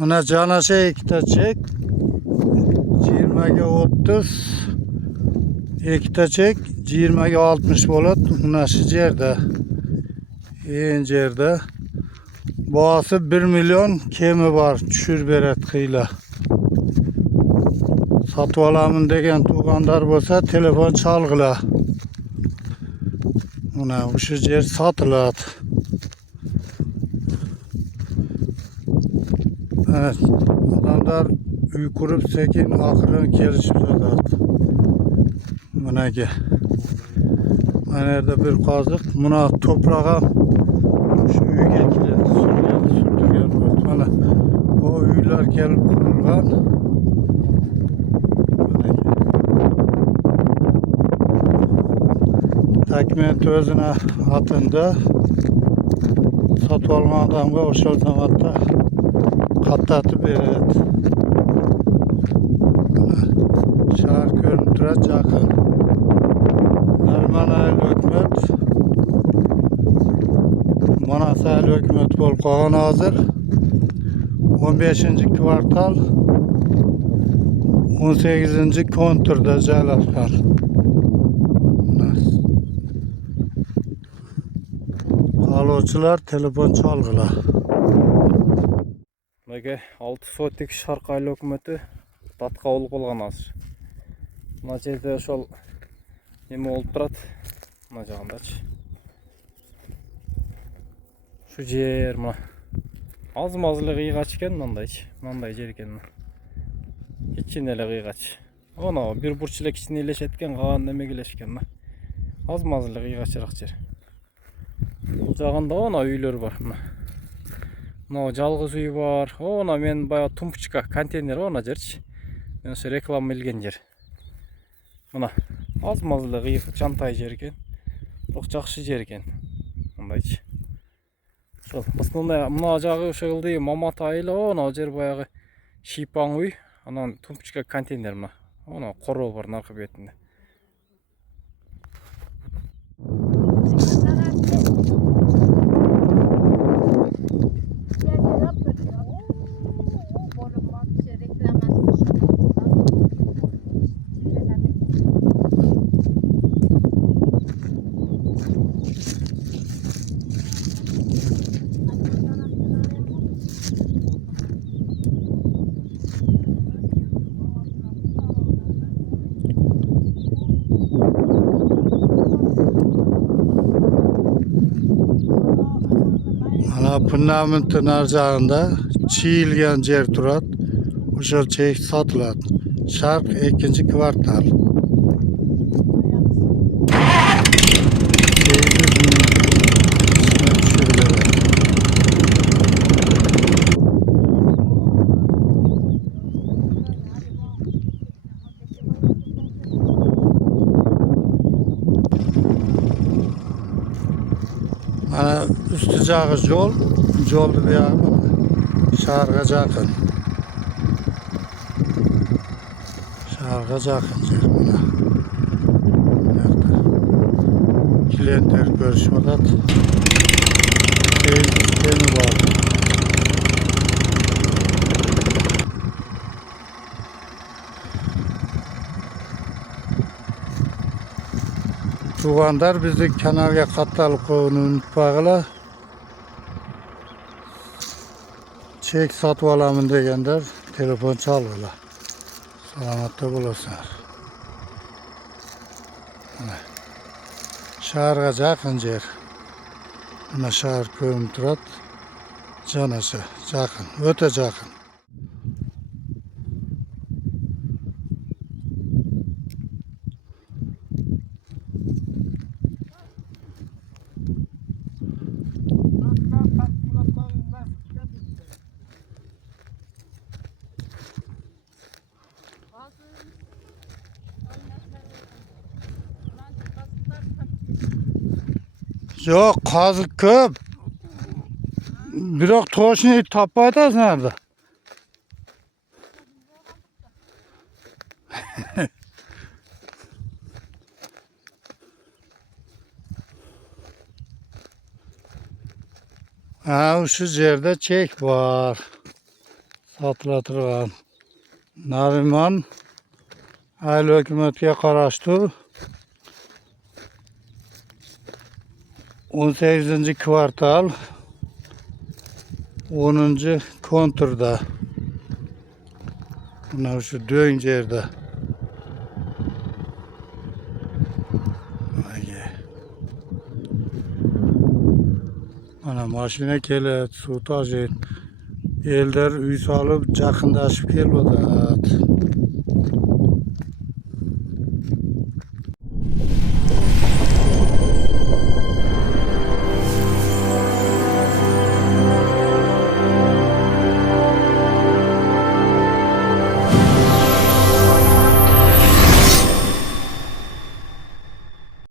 Ana canaşa ikkita çek. 20 ga 30. Ikkita çek 20 ga 60 bo'ladi. Mana shu yerda. Yerda. Boğası 1 milyon kemi var. Düşür beret kıyla. Satып alamın degen tuğandar bolsa telefon çalgıla. Mana şu yer satılat. Evet. Adamlar uy kurup sekin akırın gelişip жатат. Mana ki. Mana yerde bir kazık. Buna toprağa şu uyga sürtürgen bo'ldi. Mana o uylar kelip kurulgan. Takment özüne atında satıp alma adamga oşol zamanda katlatıp beredi. Şahar görünüp turadi jakın. Narmanayl hökümet Manasayl hökümet bolup kalgan hazır 15. kvartal 18. konturda joylashgan. Aluvchilar telefon çalgıla. Mega 6 soatlik Sharqayl hökümeti datqa olup olgan hazır. Mına jerde ошол neme болуп турат. Мына жагындачы. Şu жер мына аз-маз эле кыйгач экен, мындай жер экен. Кичине эле кыйгач. Она бир бурч эле кичинелешет экен, калган немегелешкен. Az-maz эле кыйгачыраак жер. Бул жагында она үйлөр бар. Мына жалгыз үй бар. Она мен баягы тумпочка контейнер она жерчи. Мен ошо реклама илген жер. Мына аз-маз эле кыйык жантай жер экен. Бирок жакшы жер экен. Мындайчы. Ошол основная мына жагы ошол Маматай эле она жер баягы шипаң үй, анан тумпочка контейнер мына. Она короо бар наркы бетинде. Pırnament'in arjağında çiğilgen yer turat. Uşol çek satılat. Şark 2. kvartal. 800 bin Ana üstü jağı joldu buyağı şaharga jakın. Şaharga jakın jer mana. Klientler görüşüp atat. Temi var. Tuğandar bizi kanalga katlalıp koyunu unutpagıla. Çek satıp alamın degenler telefon çalgıla. Salamatda bolasınlar. Şaharga jakın jer. Mına şahar görünüp turat. Janaşa jakın, öte jakın. Yok kazık köp. Biroq toshni topib aytasiz nerede? Ha şu yerde çek var. satılatılan Nariman Aile Hökumet'e qaraşdı. 18. kvartal 10. konturda. Buna şu dön yerde. Ana maşina kelet, su taşıyın. Elder üy salıp, жақındaşıp kelmedi.